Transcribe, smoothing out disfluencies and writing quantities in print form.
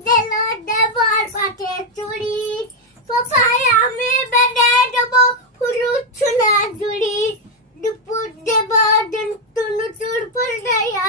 দিল দেবার পাটে চুরি পাপায় আমি বেঁধে দেব হুরুচ্ছু না জুড়ি দুপুর দেব দিন তুনুচুর ফুল দেয়া